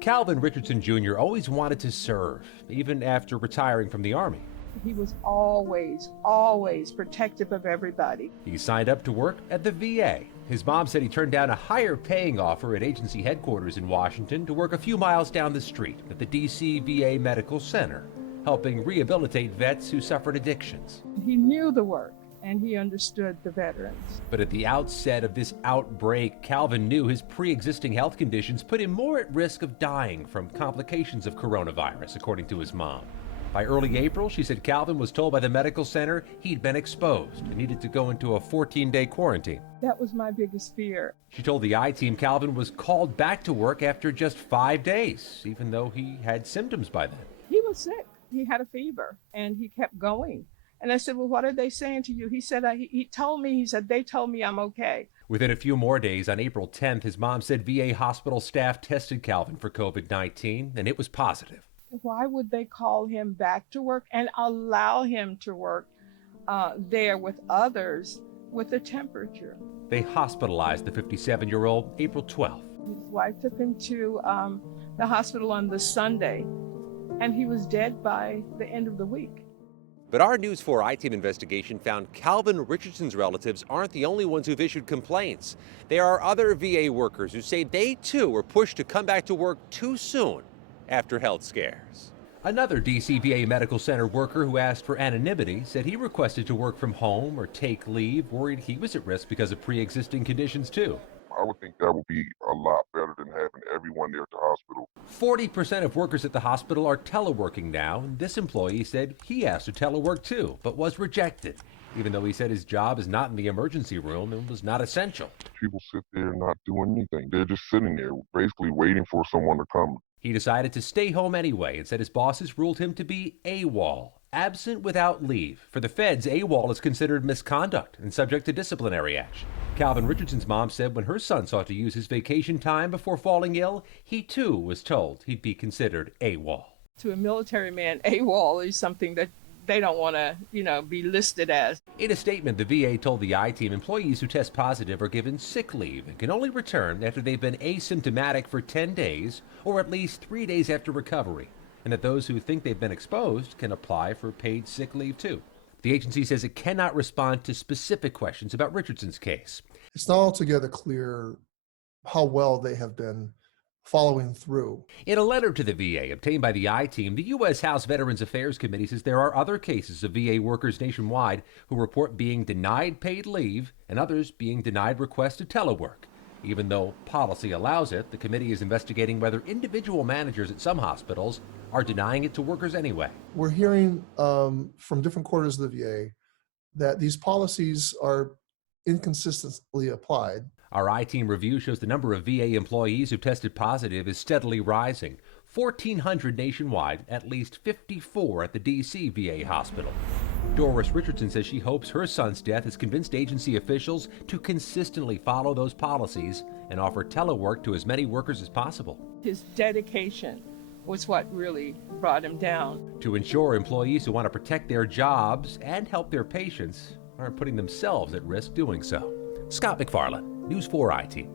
Calvin Richardson Jr. always wanted to serve, even after retiring from the Army. He was always protective of everybody. He signed up to work at the VA. His mom said he turned down a higher paying offer at agency headquarters in Washington to work a few miles down the street at the DC VA Medical Center, helping rehabilitate vets who suffered addictions. He knew the work and he understood the veterans. But at the outset of this outbreak, Calvin knew his pre-existing health conditions put him more at risk of dying from complications of coronavirus, according to his mom. By early April, she said Calvin was told by the medical center he'd been exposed and needed to go into a 14-day quarantine. That was my biggest fear. She told the I-Team Calvin was called back to work after just 5 days, even though he had symptoms by then. He was sick. He had a fever and he kept going. And I said, well, what are they saying to you? He said, they told me I'm okay. Within a few more days, on April 10th, his mom said VA hospital staff tested Calvin for COVID-19, and it was positive. Why would they call him back to work and allow him to work there with others with a temperature? They hospitalized the 57-year-old April 12th. His wife took him to the hospital on the Sunday, and he was dead by the end of the week. But our News 4 I-Team investigation found Calvin Richardson's relatives aren't the only ones who've issued complaints. There are other VA workers who say they too were pushed to come back to work too soon after health scares. Another DC VA Medical Center worker who asked for anonymity said he requested to work from home or take leave, worried he was at risk because of pre-existing conditions too. I would think that would be a lot better than having everyone there at the hospital. 40% of workers at the hospital are teleworking now, and this employee said he asked to telework too, but was rejected, even though he said his job is not in the emergency room and was not essential. People sit there not doing anything. They're just sitting there, basically waiting for someone to come. He decided to stay home anyway and said his bosses ruled him to be AWOL, absent without leave. For the feds, AWOL is considered misconduct and subject to disciplinary action. Calvin Richardson's mom said when her son sought to use his vacation time before falling ill, he too was told he'd be considered AWOL. To a military man, AWOL is something that they don't want to, be listed as. In a statement, the VA told the I-Team employees who test positive are given sick leave and can only return after they've been asymptomatic for 10 days or at least 3 days after recovery, and that those who think they've been exposed can apply for paid sick leave too. The agency says it cannot respond to specific questions about Richardson's case. It's not altogether clear how well they have been following through. In a letter to the VA obtained by the I-Team, the U.S. House Veterans Affairs Committee says there are other cases of VA workers nationwide who report being denied paid leave and others being denied requests to telework. Even though policy allows it, the committee is investigating whether individual managers at some hospitals are denying it to workers anyway. We're hearing from different quarters of the VA that these policies are inconsistently applied. Our I-Team review shows the number of VA employees who've tested positive is steadily rising. 1,400 nationwide, at least 54 at the DC VA hospital. Doris Richardson says she hopes her son's death has convinced agency officials to consistently follow those policies and offer telework to as many workers as possible. His dedication was what really brought him down. To ensure employees who want to protect their jobs and help their patients aren't putting themselves at risk doing so. Scott MacFarlane, News 4 I-Team.